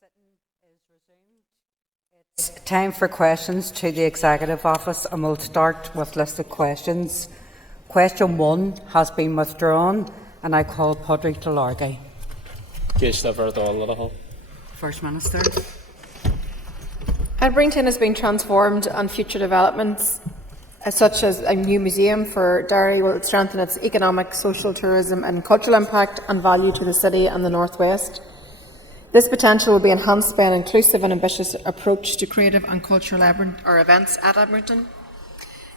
sitting is resumed. It's time for questions to the Executive Office, and we'll start with listed questions. Question 1 has been withdrawn, and I call Padraig Delargy. First Minister. Aberdeen has been transformed, and future developments such as a new museum for Derry will strengthen its economic, social, tourism and cultural impact and value to the city and the North West. This potential will be enhanced by an inclusive and ambitious approach to creative and cultural events at Aberdeen.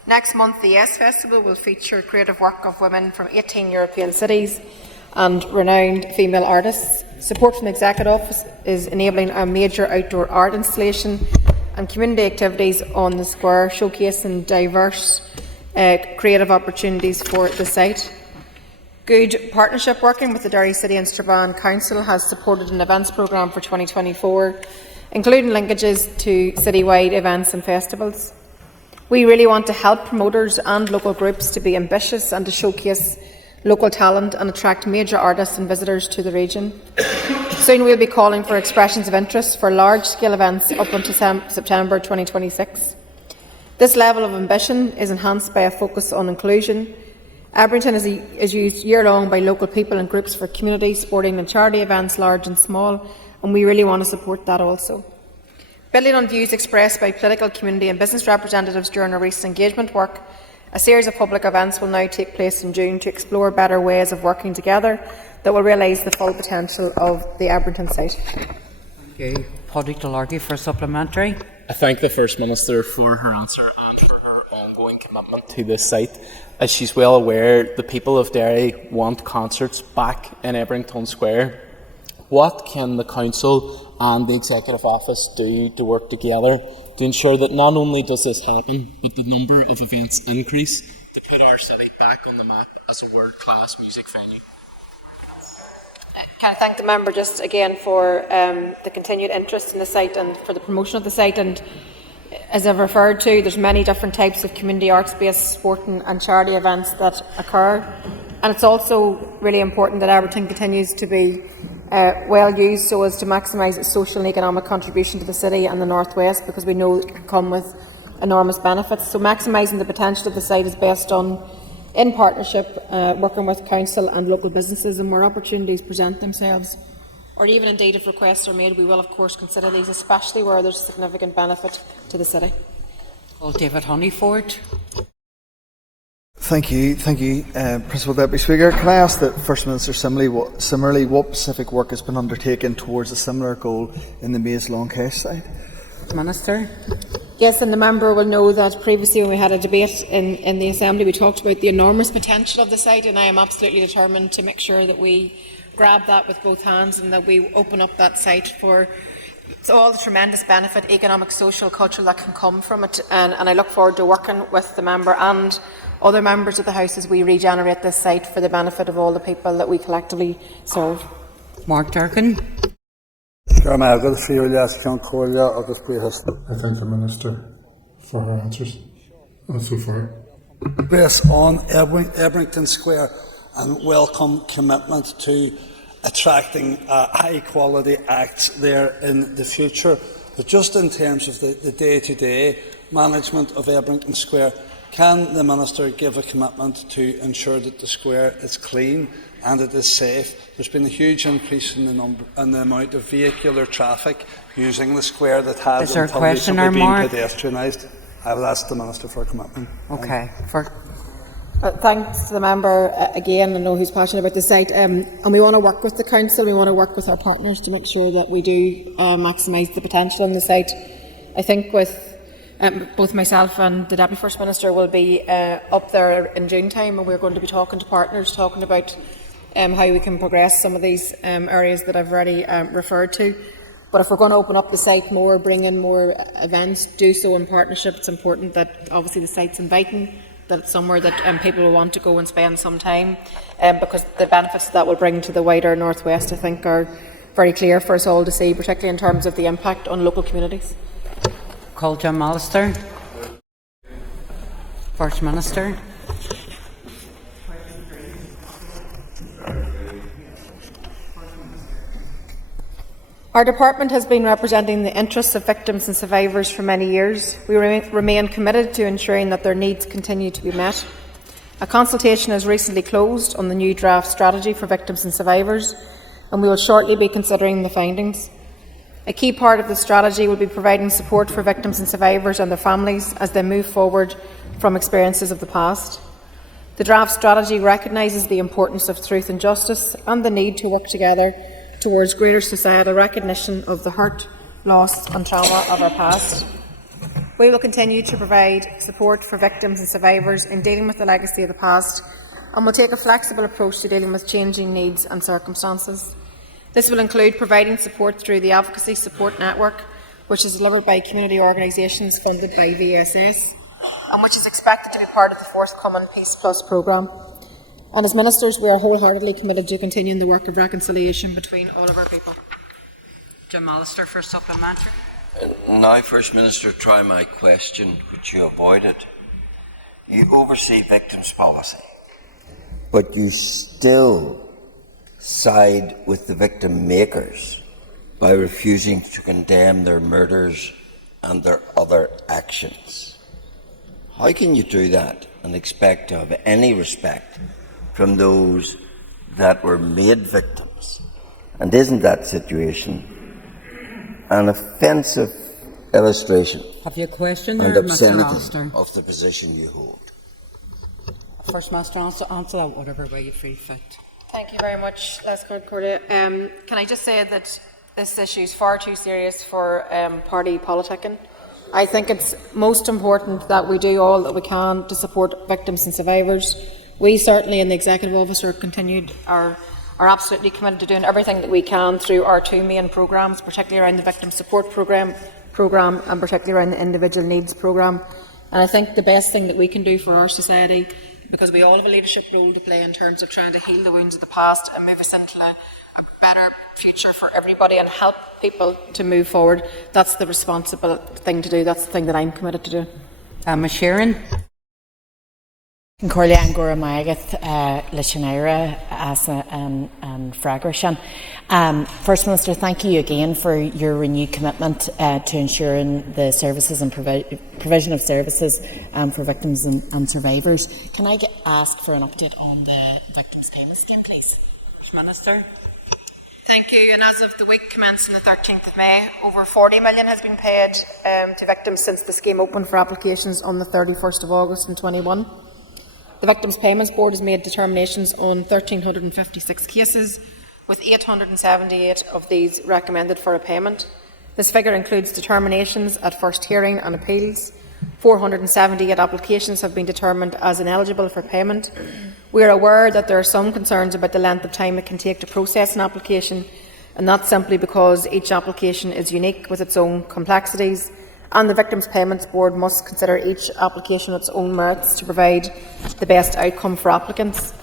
Next month, the Yes Festival will feature creative work of women from 18 European cities and renowned female artists. Support from the Executive Office is enabling a major outdoor art installation and community activities on the square, showcasing diverse creative opportunities for the site. Good partnership working with the Derry City and Strabane Council has supported an events programme for 2024, including linkages to citywide events and festivals. We really want to help promoters and local groups to be ambitious and to showcase local talent and attract major artists and visitors to the region. Soon we'll be calling for expressions of interest for large-scale events up until September 2026. This level of ambition is enhanced by a focus on inclusion. Aberdeen is used year-long by local people and groups for community, sporting and charity events, large and small, and we really want to support that also. Building on views expressed by political, community and business representatives during our recent engagement work, a series of public events will now take place in June to explore better ways of working together that will realise the full potential of the Aberdeen site. Thank you. Padraig Delargy for a supplementary. I thank the First Minister for her answer and for her ongoing commitment to this site. As she's well aware, the people of Derry want concerts back in Ebrington Square. What can the Council and the Executive Office do to work together to ensure that not only does this happen, but the number of events increase to put our city back on the map as a world-class music venue? Can I thank the member just again for the continued interest in the site and for the promotion of the site. And as I've referred to, there's many different types of community arts-based sporting and charity events that occur. And it's also really important that Aberdeen continues to be well used so as to maximise its social and economic contribution to the city and the North West, because we know it can come with enormous benefits. So maximising the potential of the site is best done in partnership, working with council and local businesses, and where opportunities present themselves, or even indeed if requests are made, we will of course consider these, especially where there's significant benefit to the city. Well, David Honeyford. Thank you, Principal Deputy Speaker. Can I ask the First Minister similarly what specific work has been undertaken towards a similar goal in the Maze Longcash site? Minister. Yes, and the member will know that previously when we had a debate in the Assembly, we talked about the enormous potential of the site, and I am absolutely determined to make sure that we grab that with both hands and that we open up that site for all the tremendous benefit, economic, social, cultural, that can come from it. And I look forward to working with the member and other members of the House as we regenerate this site for the benefit of all the people that we collectively serve. Mark Durkin. I thank the Minister for her answers so far. Based on Ebrington Square and welcome commitment to attracting high quality acts there in the future. But just in terms of the day-to-day management of Ebrington Square, can the Minister give a commitment to ensure that the square is clean and it is safe? There's been a huge increase in the amount of vehicular traffic using the square that has until recently been pedestrianised. I will ask the Minister for a commitment. Okay. Thanks to the member again. I know he's passionate about the site, and we want to work with the council. We want to work with our partners to make sure that we do maximise the potential on the site. I think with both myself and the Deputy First Minister will be up there in June time, and we're going to be talking to partners, talking about how we can progress some of these areas that I've already referred to. But if we're going to open up the site more, bring in more events, do so in partnership. It's important that obviously the site's inviting, that it's somewhere that people will want to go and spend some time, because the benefits that will bring to the wider North West, I think, are very clear for us all to see, particularly in terms of the impact on local communities. Colin Mallister. First Minister. Our department has been representing the interests of victims and survivors for many years. We remain committed to ensuring that their needs continue to be met. A consultation has recently closed on the new draft strategy for victims and survivors, and we will shortly be considering the findings. A key part of the strategy will be providing support for victims and survivors and their families as they move forward from experiences of the past. The draft strategy recognises the importance of truth and justice and the need to work together towards greater societal recognition of the hurt, loss and trauma of our past. We will continue to provide support for victims and survivors in dealing with the legacy of the past, and will take a flexible approach to dealing with changing needs and circumstances. This will include providing support through the Advocacy Support Network, which is delivered by community organisations funded by VSS, and which is expected to be part of the forthcoming Peace Plus programme. And as Ministers, we are wholeheartedly committed to continuing the work of reconciliation between all of our people. Jim Allister for supplementary. Now, First Minister, try my question, which you avoided. You oversee victims' policy, but you still side with the victim makers by refusing to condemn their murders and their other actions. How can you do that and expect to have any respect from those that were made victims? And isn't that situation an offensive illustration Have you a question and there, Mr. obscenity Allister? of the position you hold? First Minister, answer that whatever way you feel fit. Thank you very much, Lescott Corday. Can I just say that this issue is far too serious for party politicking. I think it's most important that we do all that we can to support victims and survivors. We certainly in the Executive Office are absolutely committed to doing everything that we can through our two main programmes, particularly around the Victim Support Programme and particularly around the Individual Needs Programme. And I think the best thing that we can do for our society, because we all have a leadership role to play in terms of trying to heal the wounds of the past and move us into a better future for everybody and help people to move forward, that's the responsible thing to do. That's the thing that I'm committed to do. Ms. Sharon. Corlia and Gora Magath, Lishanira, Asa and Fragrashan. First Minister, thank you again for your renewed commitment to ensuring the services and provision of services for victims and survivors. Can I ask for an update on the Victims Payment Scheme, please? First Minister. Thank you. And as of the week commencing the 13th of May, over 40 million has been paid to victims since the scheme opened for applications on the 31st of August in 21. The Victims Payments Board has made determinations on 1,356 cases, with 878 of these recommended for a payment. This figure includes determinations at first hearing and appeals. 478 applications have been determined as ineligible for payment. We are aware that there are some concerns about the length of time it can take to process an application, and that's simply because each application is unique with its own complexities, and the Victims Payments Board must consider each application with its own merits to provide the best outcome for applicants.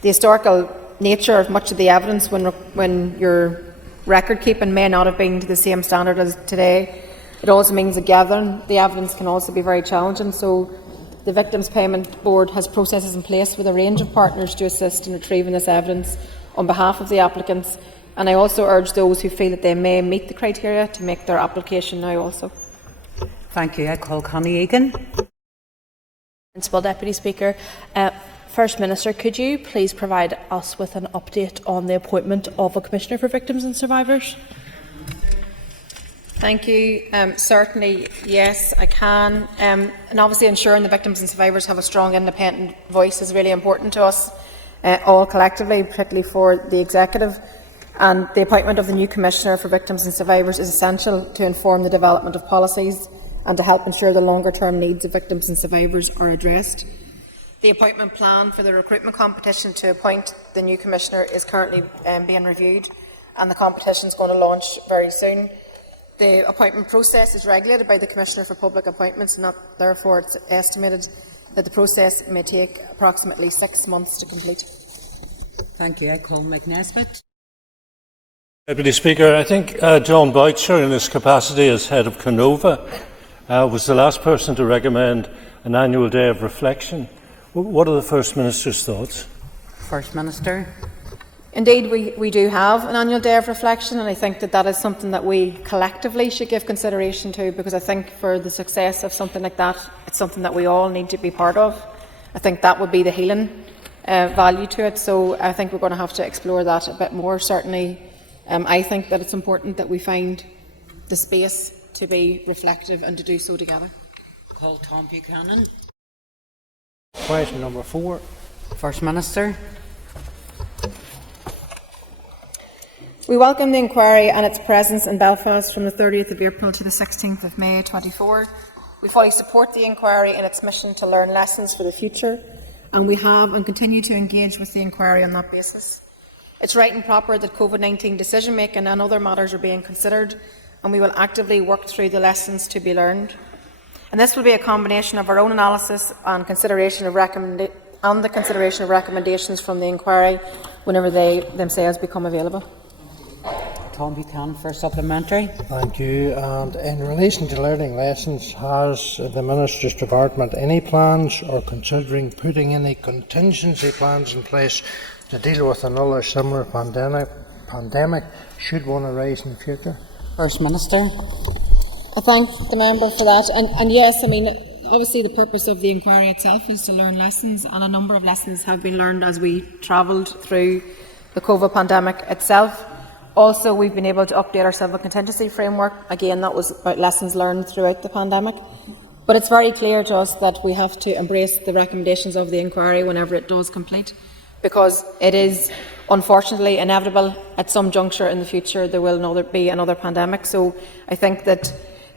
The historical nature of much of the evidence when your record keeping may not have been to the same standard as today. It also means that gathering the evidence can also be very challenging, so the Victims Payment Board has processes in place with a range of partners to assist in retrieving this evidence on behalf of the applicants, and I also urge those who feel that they may meet the criteria to make their application now also. Thank you. I call Connie Egan. Principal Deputy Speaker. First Minister, could you please provide us with an update on the appointment of a Commissioner for Victims and Survivors? Thank you. Certainly, yes, I can. And obviously ensuring the victims and survivors have a strong independent voice is really important to us all collectively, particularly for the Executive. And the appointment of the new Commissioner for Victims and Survivors is essential to inform the development of policies and to help ensure the longer-term needs of victims and survivors are addressed. The appointment plan for the recruitment competition to appoint the new Commissioner is currently being reviewed, and the competition is going to launch very soon. The appointment process is regulated by the Commissioner for Public Appointments, and therefore it's estimated that the process may take approximately 6 months to complete. Thank you. I call Mick Nesbitt. Deputy Speaker, I think John Boucher, in his capacity as head of Canova, was the last person to recommend an annual day of reflection. What are the First Minister's thoughts? First Minister. Indeed, we do have an annual day of reflection, and I think that is something that we collectively should give consideration to, because I think for the success of something like that, it's something that we all need to be part of. I think that would be the healing value to it, so I think we're going to have to explore that a bit more. Certainly, I think that it's important that we find the space to be reflective and to do so together. Call Tom Buchanan. Question number 4. First Minister. We welcome the inquiry and its presence in Belfast from the 30th of April to the 16th of May 24. We fully support the inquiry in its mission to learn lessons for the future, and we have and continue to engage with the inquiry on that basis. It's right and proper that COVID-19 decision-making and other matters are being considered, and we will actively work through the lessons to be learned. And this will be a combination of our own analysis and consideration of recommendations from the inquiry whenever they themselves become available. Tom Buchanan for supplementary. Thank you. And in relation to learning lessons, has the Minister's Department any plans or considering putting any contingency plans in place to deal with another similar pandemic should one arise in the future? First Minister. I thank the member for that. And yes, I mean, obviously the purpose of the inquiry itself is to learn lessons, and a number of lessons have been learned as we travelled through the COVID pandemic itself. Also, we've been able to update our civil contingency framework. Again, that was about lessons learned throughout the pandemic. But it's very clear to us that we have to embrace the recommendations of the inquiry whenever it does complete, because it is unfortunately inevitable at some juncture in the future there will be another pandemic. So I think that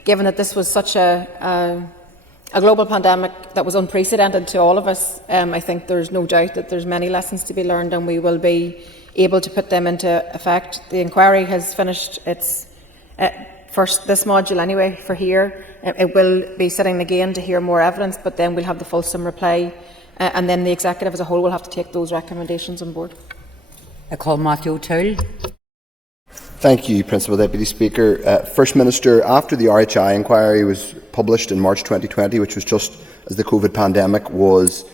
given that this was such a global pandemic that was unprecedented to all of us, I think there's no doubt that there's many lessons to be learned, and we will be able to put them into effect. The inquiry has finished its this module anyway for here. It will be sitting again to hear more evidence, but then we'll have the fulsome reply, and then the executive as a whole will have to take those recommendations on board. I call Matthew O'Toole. Thank you, Principal Deputy Speaker. First Minister, after the RHI inquiry was published in March 2020, which was just as the COVID pandemic was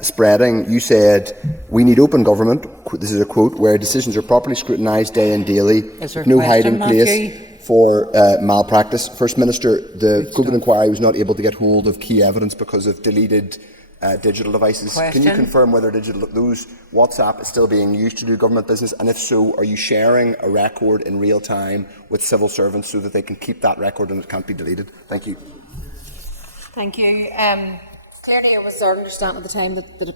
spreading, you said, "We need open government," this is a quote, "where decisions are properly scrutinised day and daily, with no hiding place for malpractice." First Minister, the COVID inquiry was not able to get hold of key evidence because of deleted digital devices. Can you confirm whether those WhatsApp is still being used to do government business, and if so, are you sharing a record in real time with civil servants so that they can keep that record and it can't be deleted? Thank you. Thank you. Clearly, it was our understanding at the time that the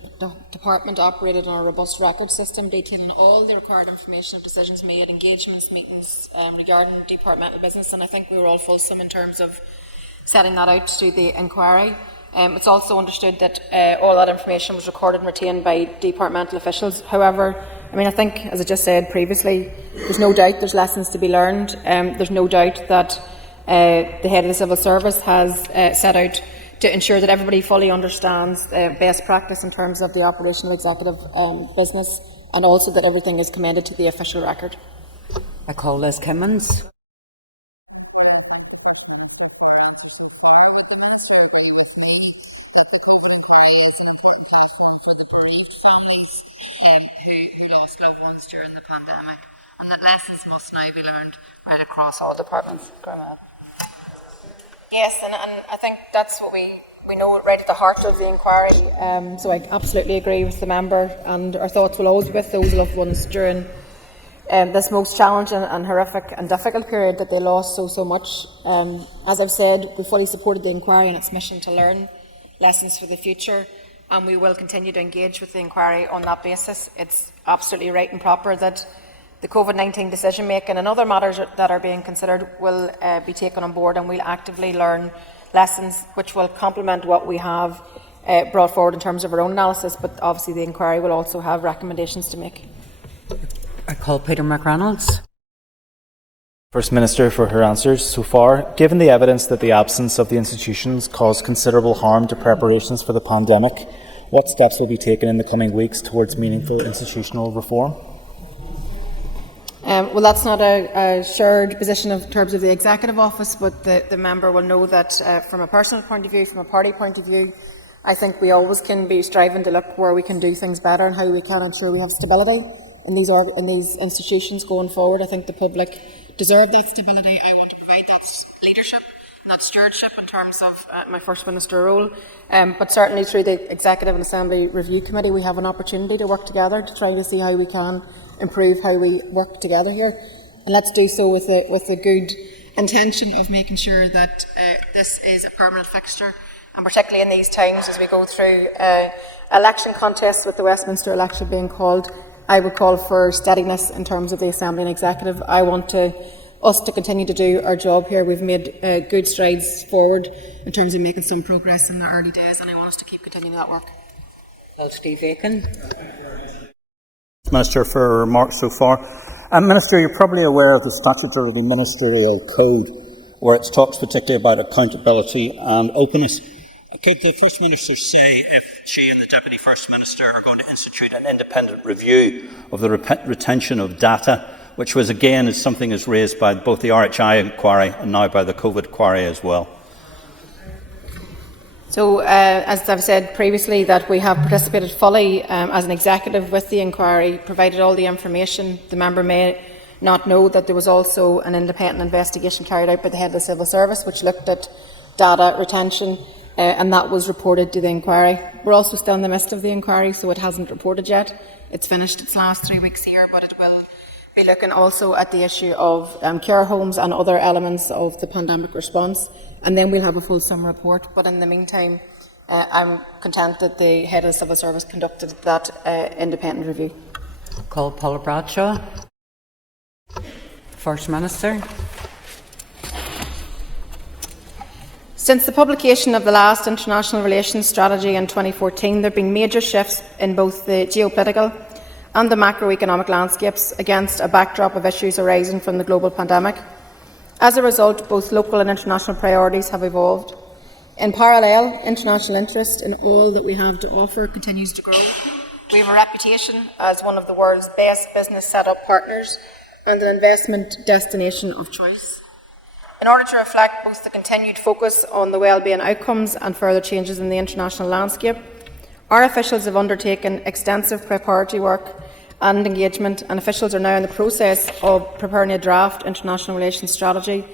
Department operated on a robust record system detailing all the required information of decisions made, engagements, meetings regarding departmental business, and I think we were all fulsome in terms of setting that out to the inquiry. It's also understood that all that information was recorded and retained by departmental officials. However, I mean, I think, as I just said previously, there's no doubt there's lessons to be learned. There's no doubt that the head of the civil service has set out to ensure that everybody fully understands best practice in terms of the operational executive business, and also that everything is commended to the official record. I call Liz Kimmins. During the pandemic, and that lessons must now be learned right across all departments. Yes, and I think that's what we know right at the heart of the inquiry. So I absolutely agree with the member, and our thoughts will always be with those loved ones during this most challenging and horrific and difficult period that they lost so much. As I've said, we fully supported the inquiry and its mission to learn lessons for the future, and we will continue to engage with the inquiry on that basis. It's absolutely right and proper that the COVID-19 decision-making and other matters that are being considered will be taken on board, and we'll actively learn lessons which will complement what we have brought forward in terms of our own analysis, but obviously the inquiry will also have recommendations to make. I call Peter McReynolds. First Minister for her answers so far. Given the evidence that the absence of the institutions caused considerable harm to preparations for the pandemic, what steps will be taken in the coming weeks towards meaningful institutional reform? Well, that's not a shared position in terms of the Executive Office, but the member will know that from a personal point of view, from a party point of view, I think we always can be striving to look where we can do things better and how we can ensure we have stability in these institutions going forward. I think the public deserve that stability. I want to provide that leadership and that stewardship in terms of my First Minister role. But certainly through the Executive and Assembly Review Committee, we have an opportunity to work together to try to see how we can improve how we work together here. And let's do so with the good intention of making sure that this is a permanent fixture, and particularly in these times as we go through election contests with the Westminster election being called, I would call for steadiness in terms of the Assembly and Executive. I want us to continue to do our job here. We've made good strides forward in terms of making some progress in the early days, and I want us to keep continuing that work. Steve Aiken. Minister, for her remarks so far. Minister, you're probably aware of the statutory ministerial code, where it talks particularly about accountability and openness. Could the First Minister say if she and the Deputy First Minister are going to institute an independent review of the retention of data, which was again is something is raised by both the RHI inquiry and now by the COVID inquiry as well? So, as I've said previously, that we have participated fully as an executive with the inquiry, provided all the information. The member may not know that there was also an independent investigation carried out by the head of the Civil Service, which looked at data retention, and that was reported to the inquiry. We're also still in the midst of the inquiry, so it hasn't reported yet. It's finished its last 3 weeks here, but it will be looking also at the issue of care homes and other elements of the pandemic response, and then we'll have a fulsome report. But in the meantime, I'm content that the head of the Civil Service conducted that independent review. Call Paula Bradshaw. First Minister. Since the publication of the last international relations strategy in 2014, there have been major shifts in both the geopolitical and the macroeconomic landscapes against a backdrop of issues arising from the global pandemic. As a result, both local and international priorities have evolved. In parallel, international interest in all that we have to offer continues to grow. We have a reputation as one of the world's best business set-up partners and an investment destination of choice. In order to reflect both the continued focus on the wellbeing outcomes and further changes in the international landscape, our officials have undertaken extensive preparatory work and engagement, and officials are now in the process of preparing a draft international relations strategy,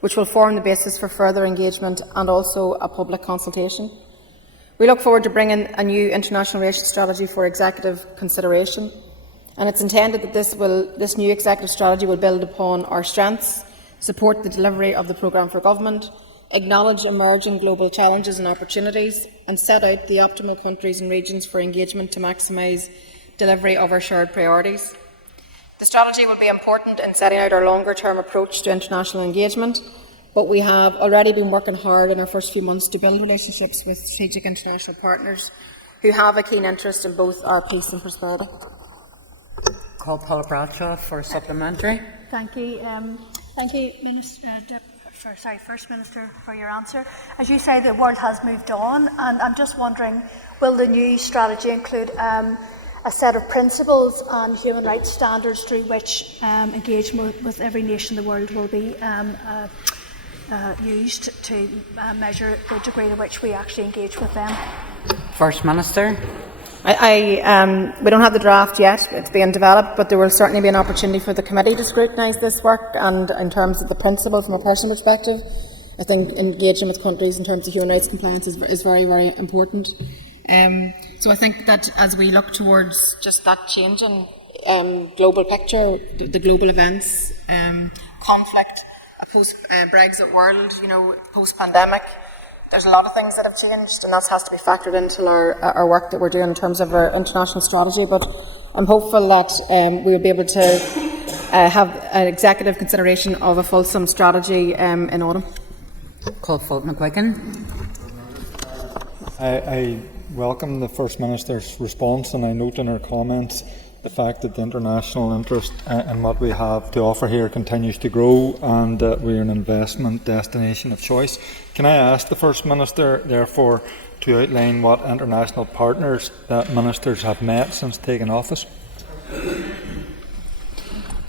which will form the basis for further engagement and also a public consultation. We look forward to bringing a new international relations strategy for executive consideration, and it's intended that this new executive strategy will build upon our strengths, support the delivery of the programme for government, acknowledge emerging global challenges and opportunities, and set out the optimal countries and regions for engagement to maximise delivery of our shared priorities. The strategy will be important in setting out our longer-term approach to international engagement, but we have already been working hard in our first few months to build relationships with strategic international partners who have a keen interest in both our peace and prosperity. Call Paula Bradshaw for supplementary. Thank you. Thank you, First Minister, for your answer. As you say, the world has moved on, and I'm just wondering, will the new strategy include a set of principles and human rights standards through which engagement with every nation in the world will be used to measure the degree to which we actually engage with them? First Minister. We don't have the draft yet, it's being developed, but there will certainly be an opportunity for the committee to scrutinise this work, and in terms of the principle from a personal perspective, I think engaging with countries in terms of human rights compliance is very, very important. So I think that as we look towards just that changing global picture, the global events, conflict, a post-Brexit world, post-pandemic, there's a lot of things that have changed, and that has to be factored into our work that we're doing in terms of our international strategy. But I'm hopeful that we will be able to have an executive consideration of a fulsome strategy in autumn. Call Fulton McGuigan. I welcome the First Minister's response, and I note in her comments the fact that the international interest in what we have to offer here continues to grow, and that we're an investment destination of choice. Can I ask the First Minister, therefore, to outline what international partners that ministers have met since taking office?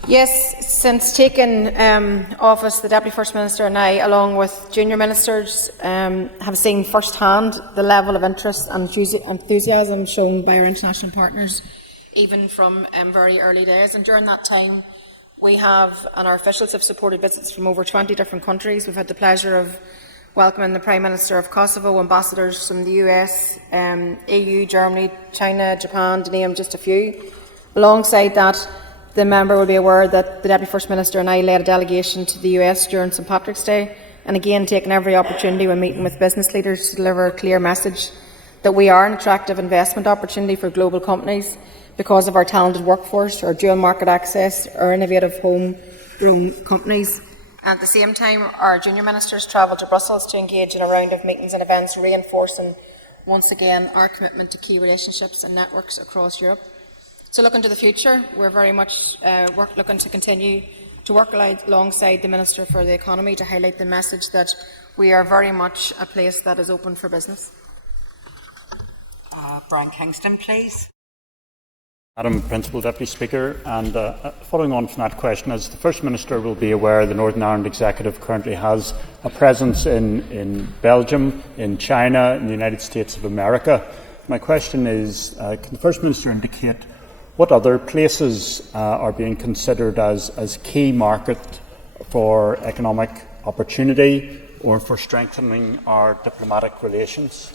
Yes, since taking office, the Deputy First Minister and I, along with junior ministers, have seen firsthand the level of interest and enthusiasm shown by our international partners even from very early days. And during that time, we have, and our officials have supported visits from over 20 different countries. We've had the pleasure of welcoming the Prime Minister of Kosovo, ambassadors from the US, EU, Germany, China, Japan, to name just a few. Alongside that, the member will be aware that the Deputy First Minister and I led a delegation to the US during St Patrick's Day, and again taking every opportunity when meeting with business leaders to deliver a clear message that we are an attractive investment opportunity for global companies because of our talented workforce, our dual market access, our innovative home-grown companies. At the same time, our junior ministers travelled to Brussels to engage in a round of meetings and events, reinforcing once again our commitment to key relationships and networks across Europe. So looking to the future, we're very much looking to continue to work alongside the Minister for the Economy to highlight the message that we are very much a place that is open for business. Brian Kingston, please. Madam Principal Deputy Speaker, and following on from that question, as the First Minister will be aware, the Northern Ireland Executive currently has a presence in Belgium, in China, in the United States of America. My question is, can the First Minister indicate what other places are being considered as key market for economic opportunity or for strengthening our diplomatic relations?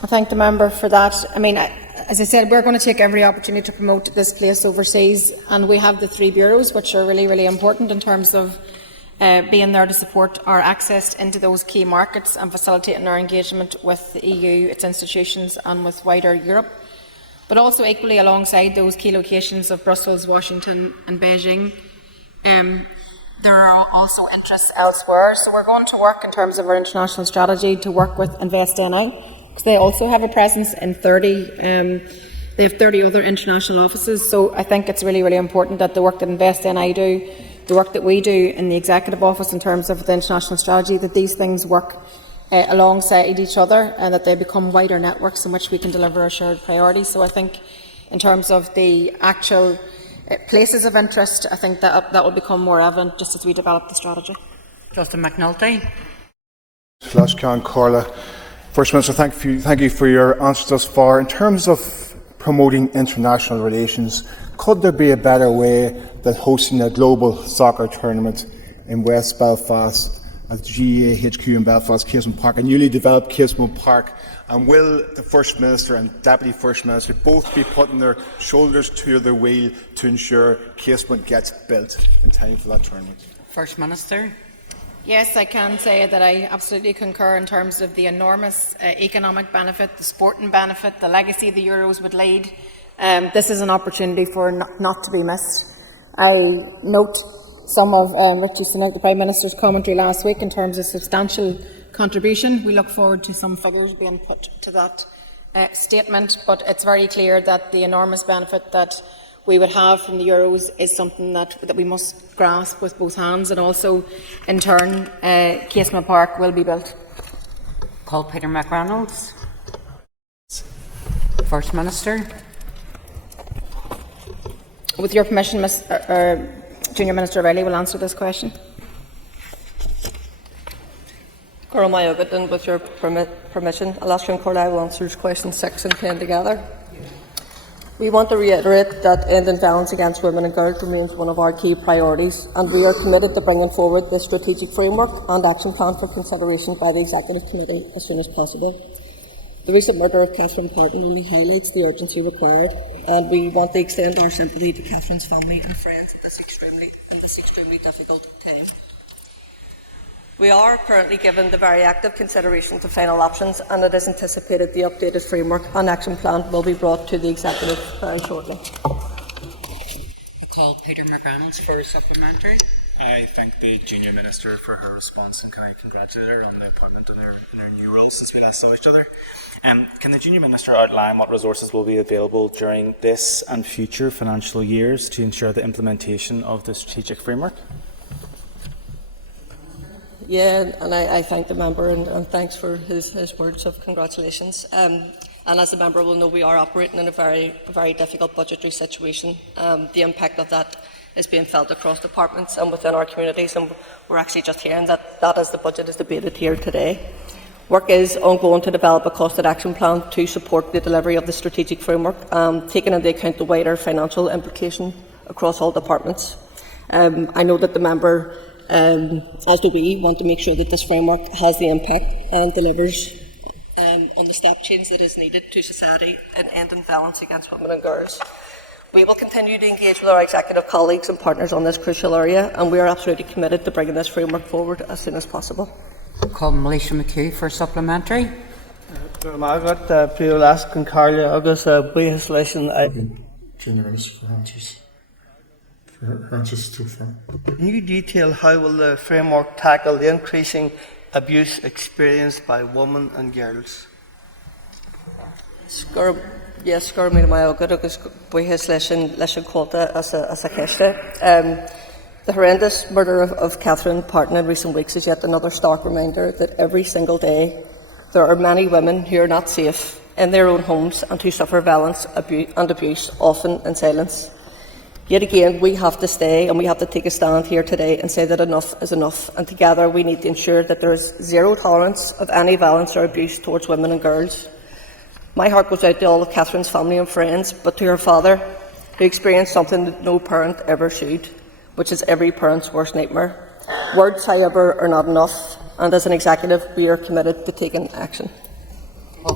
I thank the member for that. I mean, as I said, we're going to take every opportunity to promote this place overseas, and we have the 3 bureaus, which are really, really important in terms of being there to support our access into those key markets and facilitating our engagement with the EU, its institutions, and with wider Europe. But also equally alongside those key locations of Brussels, Washington and Beijing, there are also interests elsewhere. So we're going to work in terms of our international strategy to work with InvestNI. They also have a presence in 30. They have 30 other international offices. So I think it's really, really important that the work that InvestNI do, the work that we do in the Executive Office in terms of the international strategy, that these things work alongside each other and that they become wider networks in which we can deliver our shared priorities. So I think in terms of the actual places of interest, I think that will become more evident just as we develop the strategy. Justin McNulty. Flashcan Corla. First Minister, thank you for your answers thus far. In terms of promoting international relations, could there be a better way than hosting a global soccer tournament in West Belfast at GEA HQ in Belfast, Casement Park, a newly developed Casement Park? And will the First Minister and Deputy First Minister both be putting their shoulders to the wheel to ensure Casement gets built in time for that tournament? First Minister. Yes, I can say that I absolutely concur in terms of the enormous economic benefit, the sporting benefit, the legacy the Euros would lead. This is an opportunity for not to be missed. I note some of Richie Sunak, the Prime Minister's commentary last week in terms of substantial contribution. We look forward to some figures being put to that statement, but it's very clear that the enormous benefit that we would have from the Euros is something that we must grasp with both hands, and also, in turn, Casement Park will be built. Call Peter McReynolds. First Minister. With your permission, Junior Minister Riley will answer this question. And with your permission, Alastair Corley will answer questions 6 and 10 together. We want to reiterate that ending violence against women and girls remains one of our key priorities, and we are committed to bringing forward the strategic framework and action plan for consideration by the Executive Committee as soon as possible. The recent murder of Catherine Parton only highlights the urgency required, and we want to extend our sympathy to Catherine's family and friends at this extremely difficult time. We are currently given the very active consideration to final options, and it is anticipated the updated framework and action plan will be brought to the Executive very shortly. I call Peter McReynolds for a supplementary. I thank the Junior Minister for her response, and can I congratulate her on the appointment in her new role since we last saw each other. Can the Junior Minister outline what resources will be available during this and future financial years to ensure the implementation of the strategic framework? Yeah, and I thank the member and thanks for his words of congratulations. And as the member will know, we are operating in a very difficult budgetary situation. The impact of that is being felt across departments and within our communities, and we're actually just hearing that as the budget is debated here today. Work is ongoing to develop a costed action plan to support the delivery of the strategic framework, taking into account the wider financial implication across all departments. I know that the member, as do we, want to make sure that this framework has the impact and delivers on the step change that is needed to society in ending violence against women and girls. We will continue to engage with our executive colleagues and partners on this crucial area, and we are absolutely committed to bringing this framework forward as soon as possible. Call Melissa McHugh for supplementary. Margaret, Priolas, Concarlia, August, Buhis Lesson. Junior Minister for answers too far. Can you detail how will the framework tackle the increasing abuse experienced by women and girls? Yes, Sgurmí Mayoga agus Buhis Lesson Quota as a Keshta. The horrendous murder of Catherine Parton in recent weeks is yet another stark reminder that every single day there are many women who are not safe in their own homes and who suffer violence and abuse, often in silence. Yet again, we have to stay and we have to take a stand here today and say that enough is enough, and together we need to ensure that there is zero tolerance of any violence or abuse towards women and girls. My heart goes out to all of Catherine's family and friends, but to her father, who experienced something that no parent ever should, which is every parent's worst nightmare. Words, however, are not enough, and as an executive, we are committed to taking action.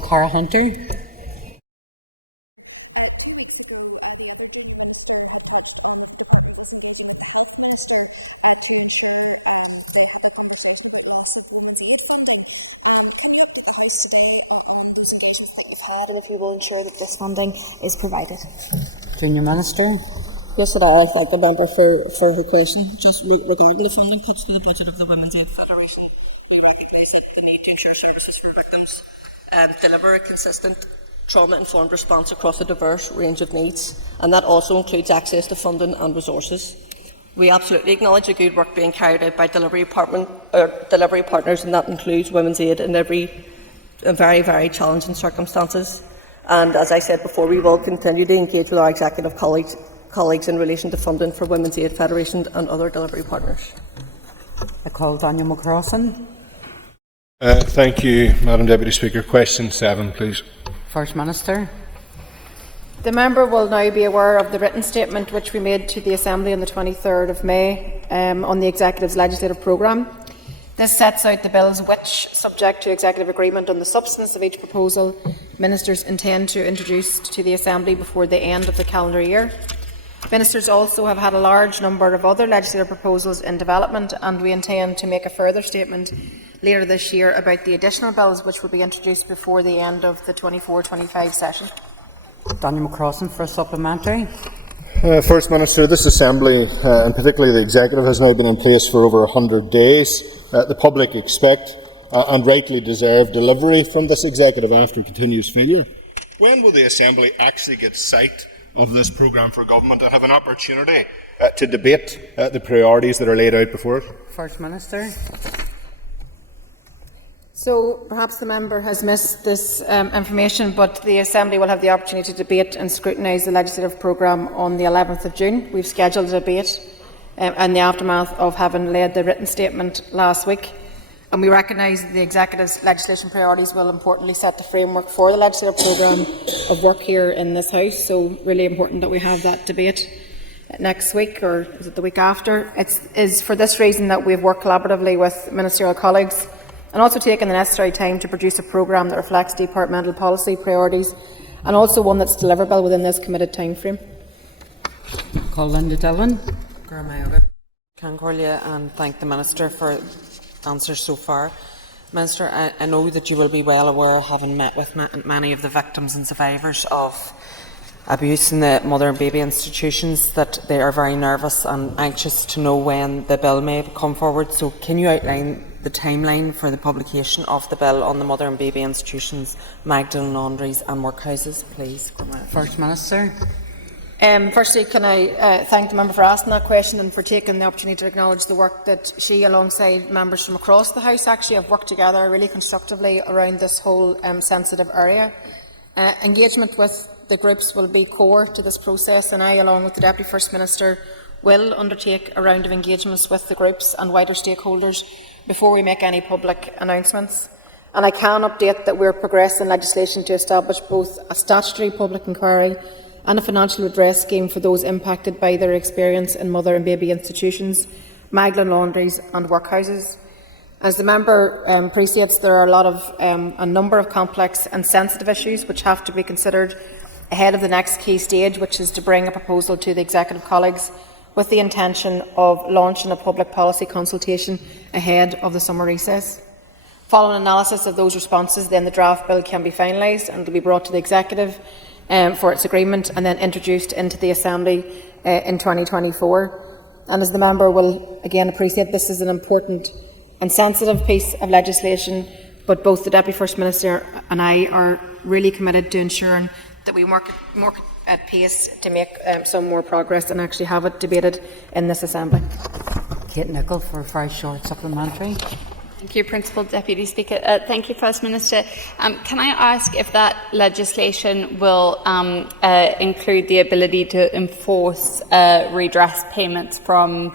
Cara Hunter. If you will ensure that this funding is provided. Junior Minister. First of all, I thank the member for her question. Just regarding the funding cuts to the budget of the Women's Aid Federation, the need to ensure services for victims, deliver a consistent trauma-informed response across a diverse range of needs, and that also includes access to funding and resources. We absolutely acknowledge the good work being carried out by delivery partners, and that includes Women's Aid in very, very challenging circumstances. And as I said before, we will continue to engage with our executive colleagues in relation to funding for Women's Aid Federation and other delivery partners. I call Daniel McCrossan. Thank you, Madam Deputy Speaker. Question 7, please. First Minister. The member will now be aware of the written statement which we made to the Assembly on the 23rd of May on the Executive's legislative programme. This sets out the bills which, subject to executive agreement on the substance of each proposal, ministers intend to introduce to the Assembly before the end of the calendar year. Ministers also have had a large number of other legislative proposals in development, and we intend to make a further statement later this year about the additional bills which will be introduced before the end of the 24-25 session. Daniel McCrossan for a supplementary. First Minister, this Assembly, and particularly the Executive, has now been in place for over 100 days. The public expect and rightly deserve delivery from this Executive after continuous failure. When will the Assembly actually get sight of this programme for government and have an opportunity to debate the priorities that are laid out before us? First Minister. So perhaps the member has missed this information, but the Assembly will have the opportunity to debate and scrutinise the legislative programme on the 11th of June. We've scheduled a debate in the aftermath of having laid the written statement last week, and we recognise the Executive's legislation priorities will importantly set the framework for the legislative programme of work here in this House, so really important that we have that debate next week, or is it the week after? It is for this reason that we have worked collaboratively with ministerial colleagues and also taken the necessary time to produce a programme that reflects departmental policy priorities and also one that's deliverable within this committed timeframe. Call Linda Dillon. And thank the Minister for answers so far. Minister, I know that you will be well aware, having met with many of the victims and survivors of abuse in the mother and baby institutions, that they are very nervous and anxious to know when the bill may come forward. So can you outline the timeline for the publication of the bill on the mother and baby institutions, Magdalen laundries and workhouses, please? First Minister. Firstly, can I thank the member for asking that question and for taking the opportunity to acknowledge the work that she, alongside members from across the House, actually have worked together really constructively around this whole sensitive area. Engagement with the groups will be core to this process, and I, along with the Deputy First Minister, will undertake a round of engagements with the groups and wider stakeholders before we make any public announcements. And I can update that we're progressing legislation to establish both a statutory public inquiry and a financial redress scheme for those impacted by their experience in mother and baby institutions, Magdalen laundries and workhouses. As the member appreciates, there are a number of complex and sensitive issues which have to be considered ahead of the next key stage, which is to bring a proposal to the Executive Colleagues with the intention of launching a public policy consultation ahead of the summer recess. Following analysis of those responses, then the draft bill can be finalised and will be brought to the Executive for its agreement and then introduced into the Assembly in 2024. And as the member will again appreciate, this is an important and sensitive piece of legislation, but both the Deputy First Minister and I are really committed to ensuring that we work more at pace to make some more progress and actually have it debated in this Assembly. Kate Nicholl for a very short supplementary. Thank you, Principal Deputy Speaker. Thank you, First Minister. Can I ask if that legislation will include the ability to enforce redress payments from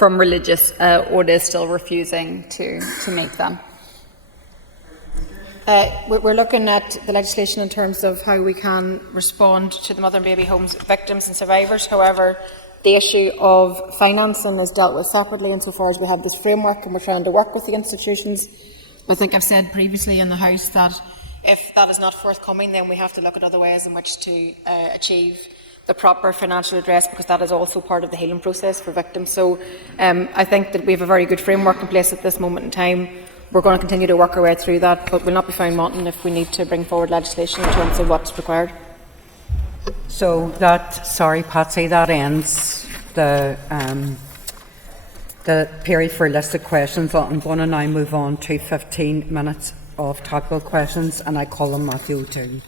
religious orders still refusing to make them? We're looking at the legislation in terms of how we can respond to the mother and baby homes victims and survivors. However, the issue of financing is dealt with separately insofar as we have this framework and we're trying to work with the institutions. I think I've said previously in the House that if that is not forthcoming, then we have to look at other ways in which to achieve the proper financial redress, because that is also part of the healing process for victims. So I think that we have a very good framework in place at this moment in time. We're going to continue to work our way through that, but we'll not be found wanting if we need to bring forward legislation in terms of what's required. So sorry Patsy, that ends the period for listed questions. I'm going to now move on to 15 minutes of topical questions, and I call on Matthew O'Toole.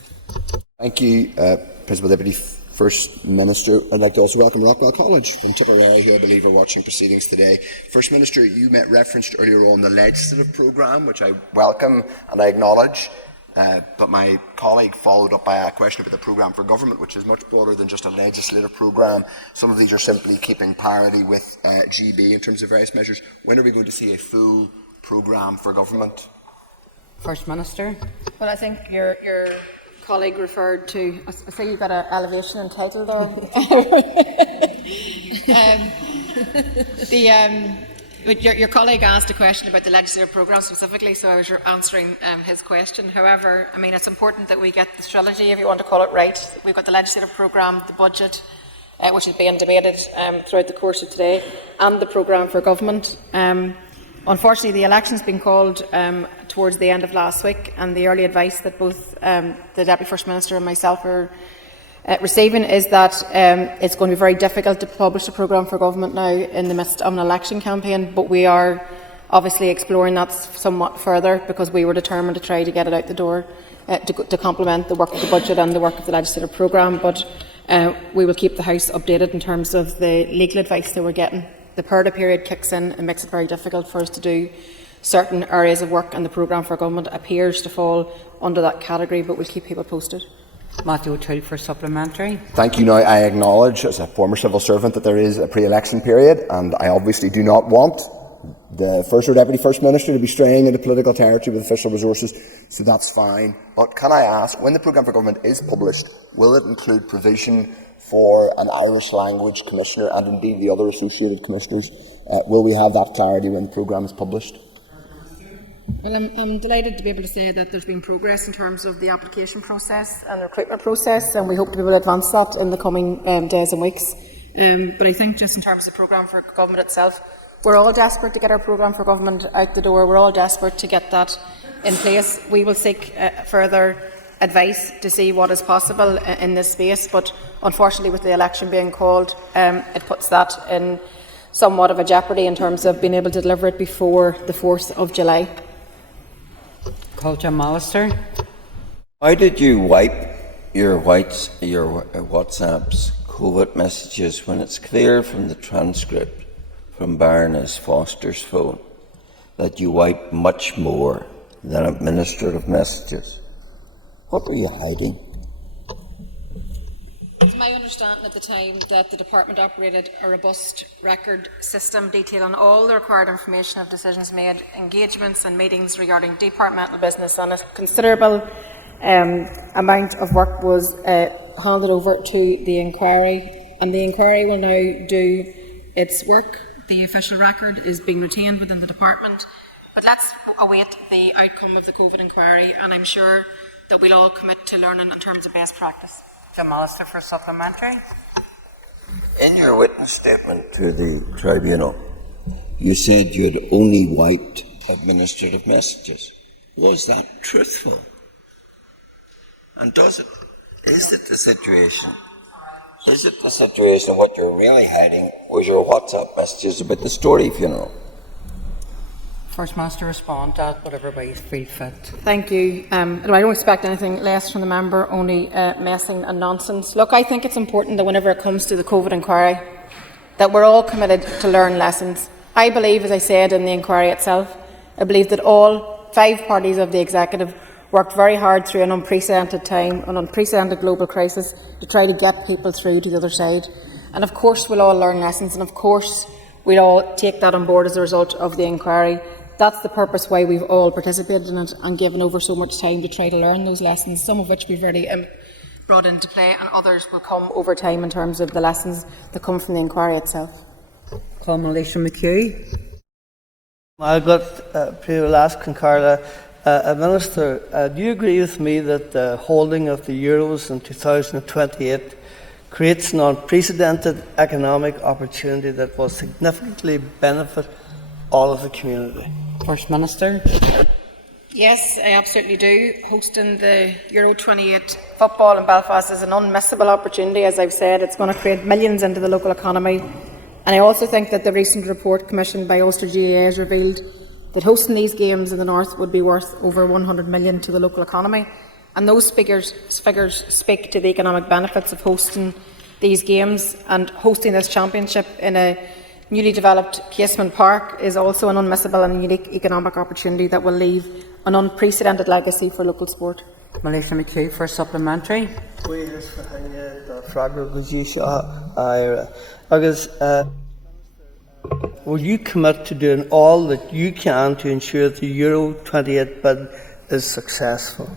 Thank you, Principal Deputy First Minister. I'd like to also welcome Rockwell College from Tipperary, who I believe are watching proceedings today. First Minister, you referenced earlier on the legislative programme, which I welcome and I acknowledge. But my colleague followed up by a question about the programme for government, which is much broader than just a legislative programme. Some of these are simply keeping parity with GB in terms of various measures. When are we going to see a full programme for government? First Minister. Well, I think your colleague referred to, I say you've got an elevation in title there. But your colleague asked a question about the legislative programme specifically, so I was answering his question. However, I mean, it's important that we get the strategy, if you want to call it, right. We've got the legislative programme, the budget, which is being debated throughout the course of today, and the programme for government. Unfortunately, the election's been called towards the end of last week, and the early advice that both the Deputy First Minister and myself are receiving is that it's going to be very difficult to publish a programme for government now in the midst of an election campaign, but we are obviously exploring that somewhat further because we were determined to try to get it out the door to complement the work of the budget and the work of the legislative programme. But we will keep the House updated in terms of the legal advice that we're getting. The PERDA period kicks in and makes it very difficult for us to do certain areas of work, and the programme for government appears to fall under that category, but we'll keep people posted. Matthew O'Toole for supplementary. Thank you. Now, I acknowledge as a former civil servant that there is a pre-election period, and I obviously do not want the First or Deputy First Minister to be straying into political territory with official resources, so that's fine. But can I ask, when the programme for government is published, will it include provision for an Irish language commissioner and indeed the other associated commissioners? Will we have that clarity when the programme is published? Well, I'm delighted to be able to say that there's been progress in terms of the application process and the recruitment process, and we hope to be able to advance that in the coming days and weeks. But I think just in terms of the programme for government itself, we're all desperate to get our programme for government out the door. We're all desperate to get that in place. We will seek further advice to see what is possible in this space, but unfortunately with the election being called, it puts that in somewhat of a jeopardy in terms of being able to deliver it before the 4th of July. Colin Mallister. How did you wipe your WhatsApp's COVID messages when it's clear from the transcript from Baroness Foster's phone that you wiped much more than administrative messages? What were you hiding? my understanding at the time that the department operated a robust record system detailing all the required information of decisions made, engagements and meetings regarding departmental business, and a considerable amount of work was handed over to the inquiry, and the inquiry will now do its work. The official record is being retained within the department, but let's await the outcome of the COVID inquiry, and I'm sure that we'll all commit to learning in terms of best practice. The Minister for Supplementary. In your witness statement to the tribunal, you said you had only wiped administrative messages. Was that truthful? And is it the situation what you're really hiding was your WhatsApp messages about the Story funeral? First Minister, respond to that, whatever way you feel fit. Thank you. I don't expect anything less from the member, only messing and nonsense. Look, I think it's important that whenever it comes to the COVID inquiry, that we're all committed to learn lessons. I believe, as I said in the inquiry itself, I believe that all 5 parties of the executive worked very hard through an unprecedented time, an unprecedented global crisis, to try to get people through to the other side. And of course we'll all learn lessons, and of course we'll all take that on board as a result of the inquiry. That's the purpose why we've all participated in it and given over so much time to try to learn those lessons, some of which we've already brought into play, and others will come over time in terms of the lessons that come from the inquiry itself. Alicia McHugh. Margaret, will ask Carla, Minister, do you agree with me that the holding of the Euros in 2028 creates an unprecedented economic opportunity that will significantly benefit all of the community? First Minister. Yes, I absolutely do. Hosting the Euro 28 football in Belfast is an unmissable opportunity. As I've said, it's going to create millions into the local economy. And I also think that the recent report commissioned by Ulster GAA has revealed that hosting these games in the north would be worth over 100 million to the local economy. And those figures speak to the economic benefits of hosting these games, and hosting this championship in a newly developed Casement Park is also an unmissable and unique economic opportunity that will leave an unprecedented legacy for local sport. Alicia McHugh for supplementary. Will you commit to doing all that you can to ensure the Euro 28 bid is successful?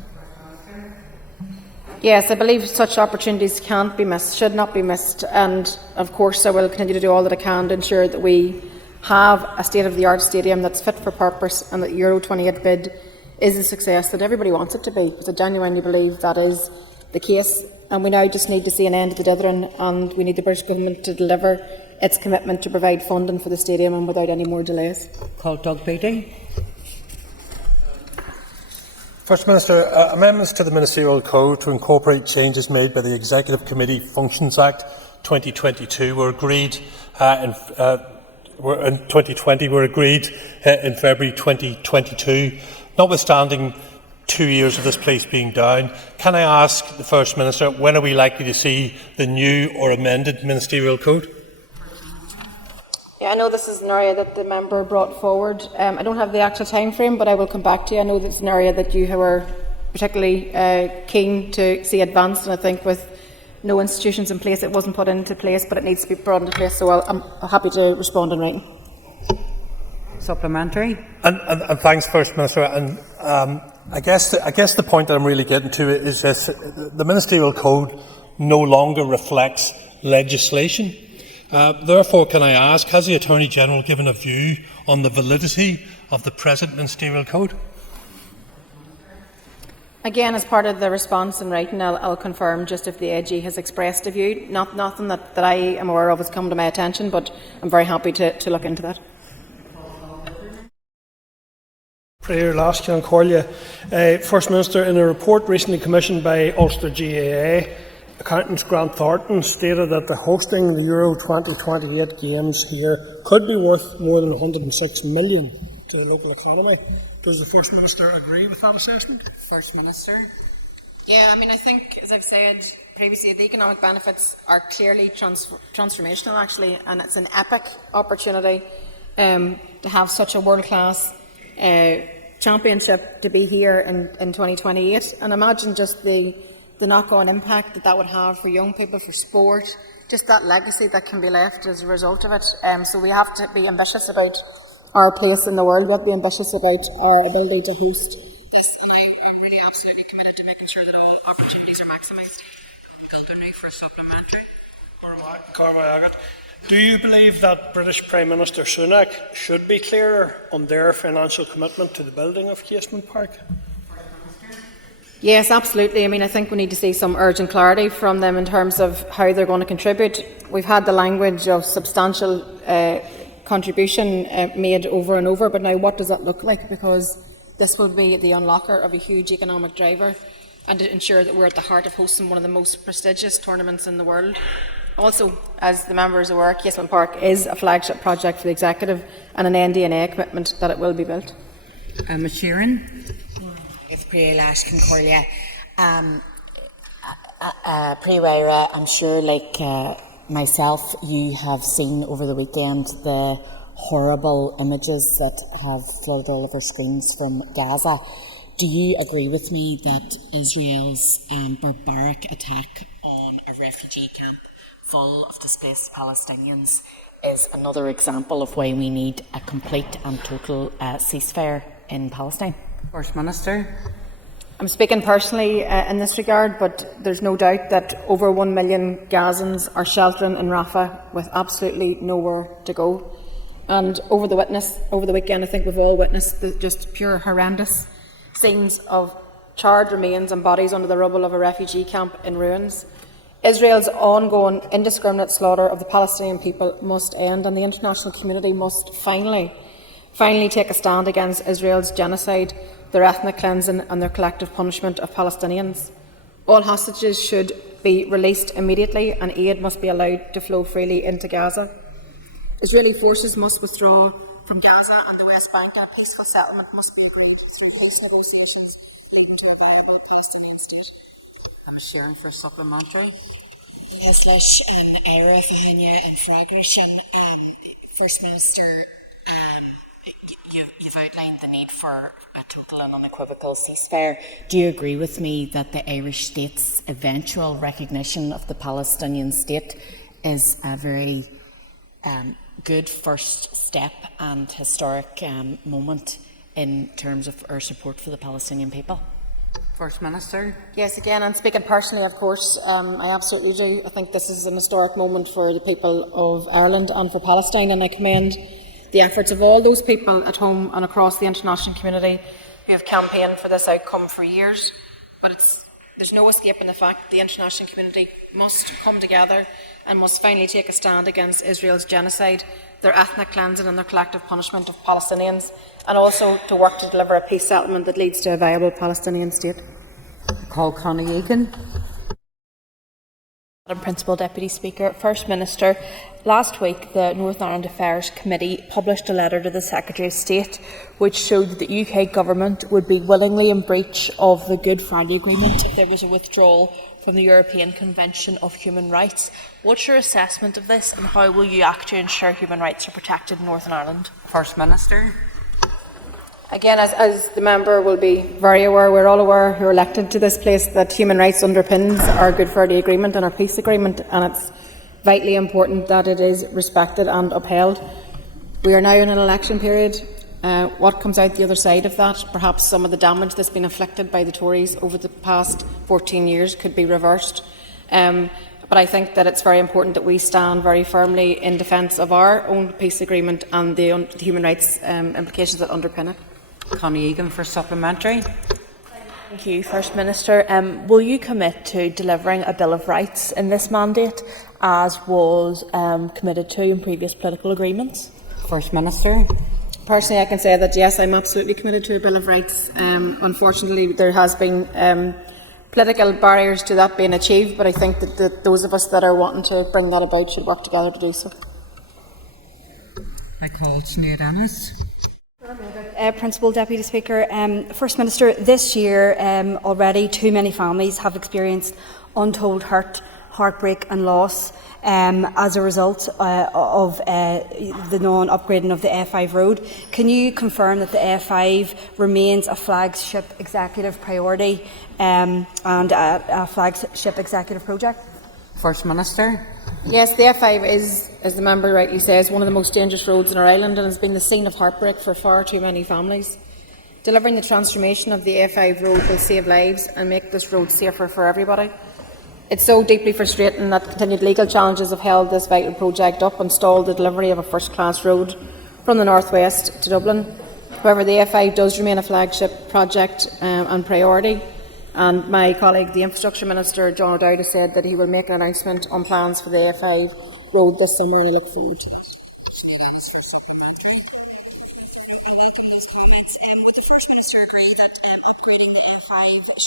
Yes, I believe such opportunities can't be missed, should not be missed, and of course I will continue to do all that I can to ensure that we have a state-of-the-art stadium that's fit for purpose, and that the Euro 28 bid is a success that everybody wants it to be, because I genuinely believe that is the case. And we now just need to see an end to the dithering, and we need the British Government to deliver its commitment to provide funding for the stadium, and without any more delays. Call Doug Beattie. First Minister, amendments to the Ministerial Code to incorporate changes made by the Executive Committee Functions Act 2022 were agreed in 2020 were agreed in February 2022. Notwithstanding 2 years of this place being down, can I ask the First Minister, when are we likely to see the new or amended Ministerial Code? Yeah, I know this is an area that the member brought forward. I don't have the actual time frame, but I will come back to you. I know that's an area that you were particularly keen to see advanced, and I think with no institutions in place, it wasn't put into place, but it needs to be brought into place, so I'm happy to respond in writing. Supplementary. And thanks, First Minister. And I guess the point that I'm really getting to is this: the Ministerial Code no longer reflects legislation. Therefore, can I ask, has the Attorney-General given a view on the validity of the present Ministerial Code? Again, as part of the response in writing, I'll confirm just if the AG has expressed a view. Nothing that I am aware of has come to my attention, but I'm very happy to look into that. Prayer last John Corlia. First Minister, in a report recently commissioned by Ulster GAA, Accountant Grant Thornton stated that the hosting the Euro 2028 games here could be worth more than 106 million to the local economy. Does the First Minister agree with that assessment? First Minister. Yeah, I mean, I think, as I've said previously, the economic benefits are clearly transformational, actually, and it's an epic opportunity to have such a world-class championship to be here in 2028. And imagine just the the knock-on impact that would have for young people, for sport, just that legacy that can be left as a result of it. So we have to be ambitious about our place in the world. We have to be ambitious about our ability to host this, and I'm really absolutely committed to making sure that all opportunities are maximised. For a supplementary. Do you believe that British Prime Minister Sunak should be clearer on their financial commitment to the building of Casement Park? Yes, absolutely. I mean, I think we need to see some urgent clarity from them in terms of how they're going to contribute. We've had the language of substantial contribution made over and over, but now what does that look like? Because this will be the unlocker of a huge economic driver and to ensure that we're at the heart of hosting one of the most prestigious tournaments in the world. Also, as the members are aware, Casement Park is a flagship project for the Executive and an NDNA commitment that it will be built. Ms Sheeran. Pre-Waira, I'm sure, like myself, you have seen over the weekend the horrible images that have flooded all of our screens from Gaza. Do you agree with me that Israel's barbaric attack on a refugee camp full of displaced Palestinians is another example of why we need a complete and total ceasefire in Palestine? First Minister. I'm speaking personally in this regard, but there's no doubt that over 1 million Gazans are sheltering in Rafah with absolutely nowhere to go. And over the weekend, I think we've all witnessed the just pure horrendous scenes of charred remains and bodies under the rubble of a refugee camp in ruins. Israel's ongoing indiscriminate slaughter of the Palestinian people must end, and the international community must finally take a stand against Israel's genocide, their ethnic cleansing and their collective punishment of Palestinians. All hostages should be released immediately and aid must be allowed to flow freely into Gaza. Israeli forces must withdraw from Gaza and the West Bank, and peaceful settlement must be approved through peace negotiations leading to a viable Palestinian state. I'm sharing for supplementary. Yes, leis an éire bhaine an freigrisian, First Minister, you've outlined the need for a total and unequivocal ceasefire. Do you agree with me that the Irish state's eventual recognition of the Palestinian state is a very good first step and historic moment in terms of our support for the Palestinian people? First Minister. Yes, again, and speaking personally, of course, I absolutely do. I think this is an historic moment for the people of Ireland and for Palestine, and I commend the efforts of all those people at home and across the international community who have campaigned for this outcome for years. But there's no escaping the fact that the international community must come together and must finally take a stand against Israel's genocide, their ethnic cleansing and their collective punishment of Palestinians, and also to work to deliver a peace settlement that leads to a viable Palestinian state. Call Connie Egan. Madam Principal Deputy Speaker, First Minister, last week the Northern Ireland Affairs Committee published a letter to the Secretary of State which showed that the UK Government would be willingly in breach of the Good Friday Agreement if there was a withdrawal from the European Convention of Human Rights. What's your assessment of this and how will you act to ensure human rights are protected in Northern Ireland? First Minister. Again, as the member will be very aware, we're all aware who are elected to this place that human rights underpins our Good Friday Agreement and our peace agreement, and it's vitally important that it is respected and upheld. We are now in an election period. What comes out the other side of that? Perhaps some of the damage that's been inflicted by the Tories over the past 14 years could be reversed. But I think that it's very important that we stand very firmly in defence of our own peace agreement and the human rights implications that underpin it. Connie Egan for supplementary. Thank you, First Minister. Will you commit to delivering a Bill of Rights in this mandate, as was committed to in previous political agreements? First Minister. Personally, I can say that yes, I'm absolutely committed to a Bill of Rights. Unfortunately, there has been political barriers to that being achieved, but I think that those of us that are wanting to bring that about should work together to do so. I call Sinead Ennis. Principal Deputy Speaker, First Minister, this year already too many families have experienced untold hurt heartbreak and loss as a result of the non-upgrading of the A5 road. Can you confirm that the A5 remains a flagship executive priority and a flagship executive project? First Minister. Yes, the A5 is, as the member rightly says, one of the most dangerous roads in our island and has been the scene of heartbreak for far too many families. Delivering the transformation of the A5 road will save lives and make this road safer for everybody. It's so deeply frustrating that continued legal challenges have held this vital project up and stalled the delivery of a first-class road from the North West to Dublin. However, the A5 does remain a flagship project and priority, and my colleague, the Infrastructure Minister, John O'Dowd, has said that he will make an announcement on plans for the A5 road this summer, and I look forward to it.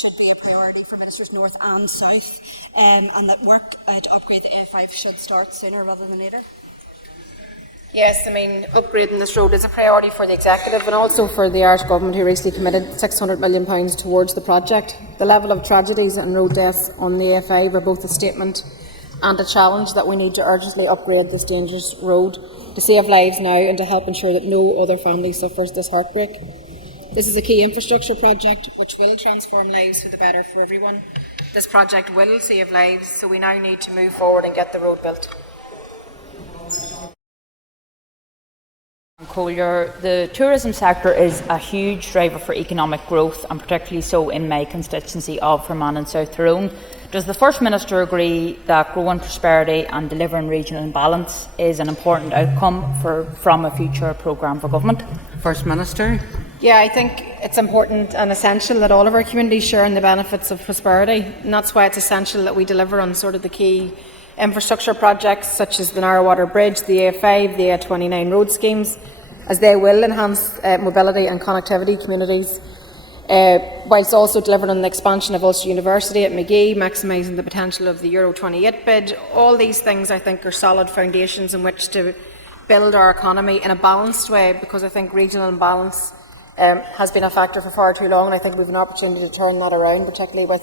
Should be a priority for Ministers North and South, and that work to upgrade the A5 should start sooner rather than later? Yes, I mean, upgrading this road is a priority for the Executive and also for the Irish Government, who recently committed £600 million towards the project. The level of tragedies and road deaths on the A5 are both a statement and a challenge that we need to urgently upgrade this dangerous road to save lives now and to help ensure that no other family suffers this heartbreak. This is a key infrastructure project which will transform lives for the better for everyone. This project will save lives, so we now need to move forward and get the road built. Collier, the tourism sector is a huge driver for economic growth, and particularly so in my constituency of Fermanagh and South Tyrone. Does the First Minister agree that growing prosperity and delivering regional balance is an important outcome from a future programme for government? First Minister. Yeah, I think it's important and essential that all of our communities share in the benefits of prosperity, and that's why it's essential that we deliver on sort of the key infrastructure projects such as the Narrowwater Bridge, the A5, the A29 road schemes, as they will enhance mobility and connectivity communities, whilst also delivering on the expansion of Ulster University at Magee, maximising the potential of the Euro 28 bid. All these things, I think, are solid foundations in which to build our economy in a balanced way, because I think regional imbalance has been a factor for far too long, and I think we have an opportunity to turn that around, particularly with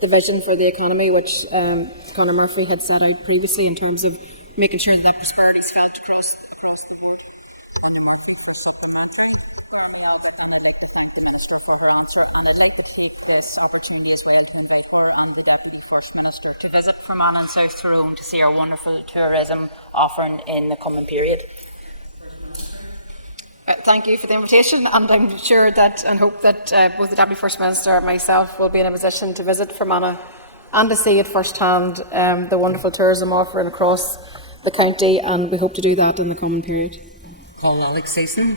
the vision for the economy which Conor Murphy had set out previously in terms of making sure that prosperity is felt across the board. Thank the Minister for her answer, and I'd like to take this opportunity as well to invite her and the Deputy First Minister to visit Fermanagh and South Tyrone to see our wonderful tourism offering in the coming period. Thank you for the invitation, and I'm sure that and hope that both the Deputy First Minister and myself will be in a position to visit Fermanagh and to see at first hand the wonderful tourism offering across the county, and we hope to do that in the coming period. Paul Alexason.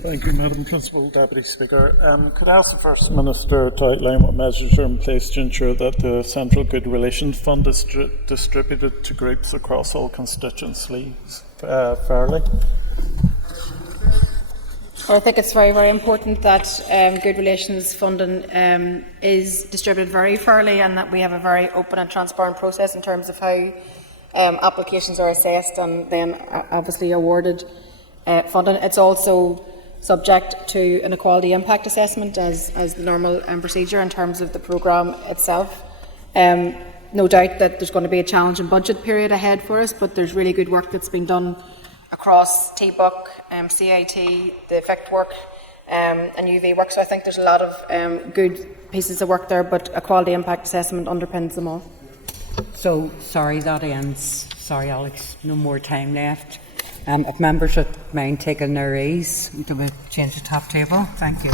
Thank you, Madam Principal Deputy Speaker. Could I ask the First Minister to outline what measures are in place to ensure that the Central Good Relations Fund is distributed to groups across all constituencies fairly? I think it's very, very important that good relations funding is distributed very fairly, and that we have a very open and transparent process in terms of how applications are assessed and then obviously awarded funding. It's also subject to an equality impact assessment as the normal procedure in terms of the programme itself. No doubt that there's going to be a challenging budget period ahead for us, but there's really good work that's been done across TBUC, CIT, the FICT work and UV work. So I think there's a lot of good pieces of work there, but a quality impact assessment underpins them all. So, sorry, that ends. Sorry, Alex, no more time left. If members would mind taking their ease, do we change the top table? Thank you.